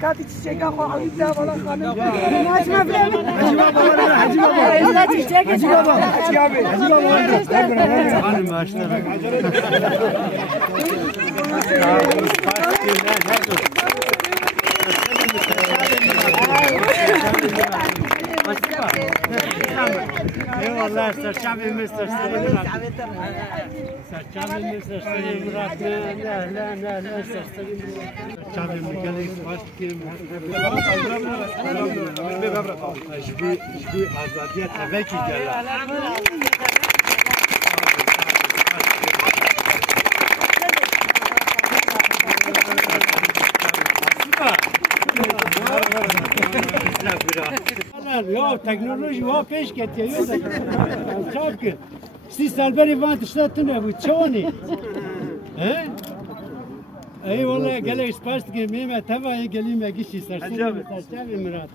كاتي تشيكا خو حبيبتي ولا خانم ماش ما فهم لا تشيكا انا ما اشترك اي والله استرشعبي مستر سليم استرشعبي مستر سليم راتنا لا لا لا لا استرشعبي مكاني فاست كيم جبي ازاديه تبكي جلا يا تكنولوژی ها پیش کردی یا چاپ کرد 30 سال بری وانت شد نبود چونی ای والله گله سپاس که میمه تبعی گلی مگیشی سرچاوی مراد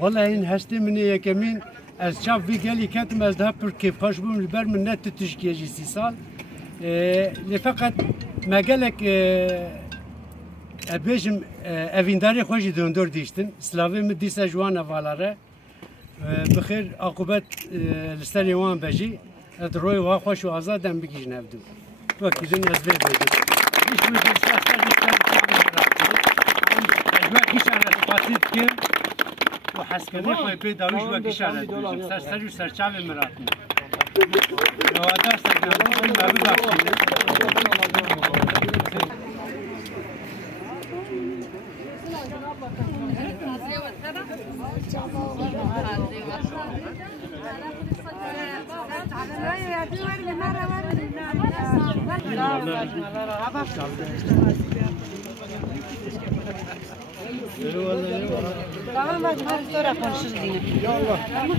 والله این هستی منی یکمین از چاپ وی گلی کتم از ده پر که پاش بوم بر من نت تشکیجی 30 سال لفقط مگلک بیشم اوینداری خوشی دندور دیشتن سلاوی مدیسه جوان والاره بخیر عاقبت لستری وان بجی روی وا خوش و آزادم بگیش نبودم تو کیزن از بی بودم هیچ می‌دونی ساختن هیچ على فاتید کم و حسکنی خوی بی داویش و کیش على سرسری و سرچاوی مراتم نوادار سرگرمی نبود آفشیده Tamam hadi sonra konuşuruz yine. Yallah. Tamam.